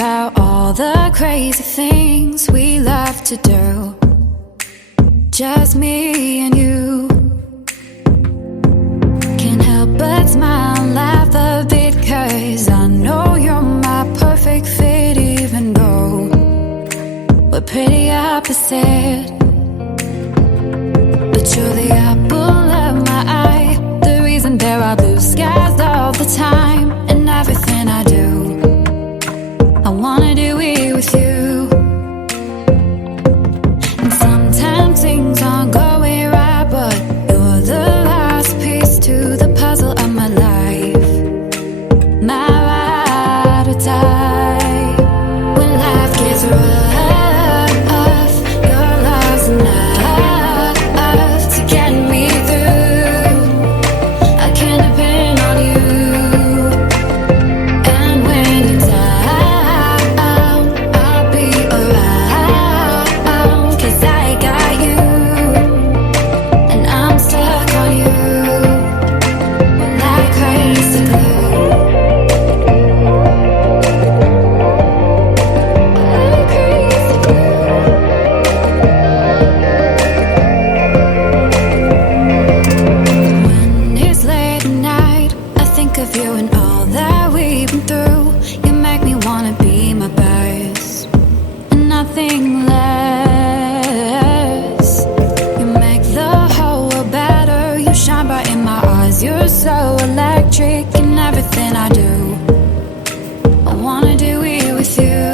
about all the crazy things we love to do. Just me and you. Can't help but smile and laugh a bit, 'cause I know you're my perfect fit, even though we're pretty opposite. But you're the apple of my eye, the reason there are blue skies all the time. And everything I do, I wanna do it with you. And sometimes things aren't going right, but you're the last piece to the puzzle of my life. My ride or die. When life gets rough, your love's enough to get me through. I can depend on you. And when you're down, I'll be around, 'cause I got you, and I'm stuck on you like crazy glue. Like crazy glue. When it's late at night, I think of you and all that we've been through. You make me wanna be my best and nothing less. You make the whole world better. You shine bright in my eyes. You're so electric in everything I do. I wanna do it with you.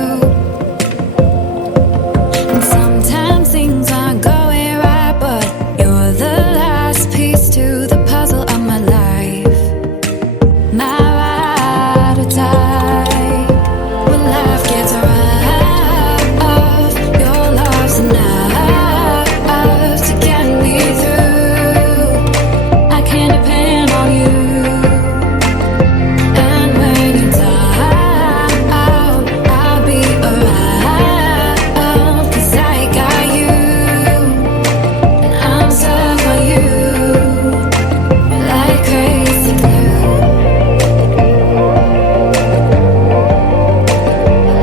And sometimes things aren't going right, but you're the last piece to the puzzle of my life. My ride or die. When life gets rough, your love's enough to get me through. I can depend on you. And when you're down, I'll be around, 'cause I got you, and I'm stuck on you like crazy glue.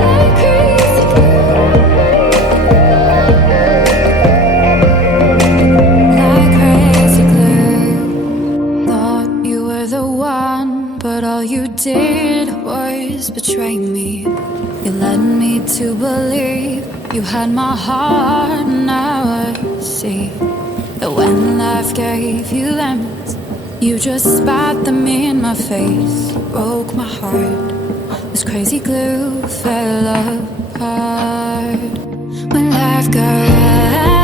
Like crazy glue. Like crazy glue. Thought you were the one, but all you did was betray me. You led me to believe you had my heart. Now I see that when life gave you lemons, you just spat them in my face. Broke my heart. This crazy glue fell apart. When life got